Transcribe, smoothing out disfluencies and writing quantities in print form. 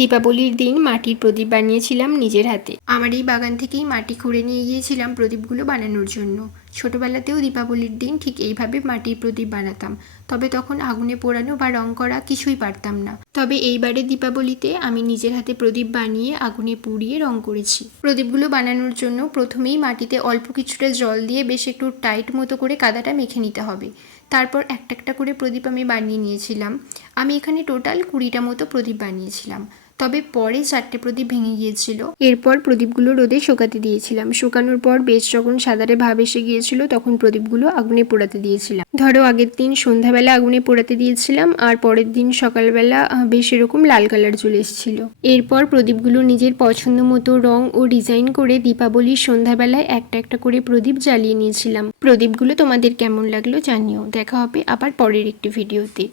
দীপাবলির দিন মাটির প্রদীপ বানিয়েছিলাম নিজের হাতে। আমার এই বাগান থেকেই মাটি খুঁড়ে নিয়ে গিয়েছিলাম প্রদীপগুলো বানানোর জন্য। ছোটবেলাতেও দীপাবলির দিন ঠিক এইভাবে মাটির প্রদীপ বানাতাম, তবে তখন আগুনে পোড়ানো বা রং করা কিছুই পারতাম না। তবে এইবারে দীপাবলিতে আমি নিজের হাতে প্রদীপ বানিয়ে আগুনে পুড়িয়ে রং করেছি। প্রদীপগুলো বানানোর জন্য প্রথমেই মাটিতে অল্প কিছুটা জল দিয়ে বেশ একটু টাইট মতো করে কাদাটা মেখে নিতে হবে। তারপর একটা একটা করে প্রদীপ আমি বানিয়ে নিয়েছিলাম। আমি এখানে টোটাল 20টা মতো প্রদীপ বানিয়েছিলাম, তবে পরে 4টে প্রদীপ ভেঙে গিয়েছিল। এরপর প্রদীপগুলো রোদে শুকাতে দিয়েছিলাম। শুকানোর পর বেশ যখন সাদারে ভাব এসে গিয়েছিল তখন প্রদীপগুলো আগুনে পোড়াতে দিয়েছিলাম। ধরো আগের দিন সন্ধ্যাবেলা আগুনে পোড়াতে দিয়েছিলাম আর পরের দিন সকালবেলা বেশ এরকম লাল কালার চলে এসেছিল। এরপর প্রদীপগুলো নিজের পছন্দ মতো রং ও ডিজাইন করে দীপাবলির সন্ধ্যাবেলায় একটা একটা করে প্রদীপ জ্বালিয়ে নিয়েছিলাম। প্রদীপগুলো তোমাদের কেমন লাগলো জানিও। দেখা হবে আবার পরের একটি ভিডিওতে।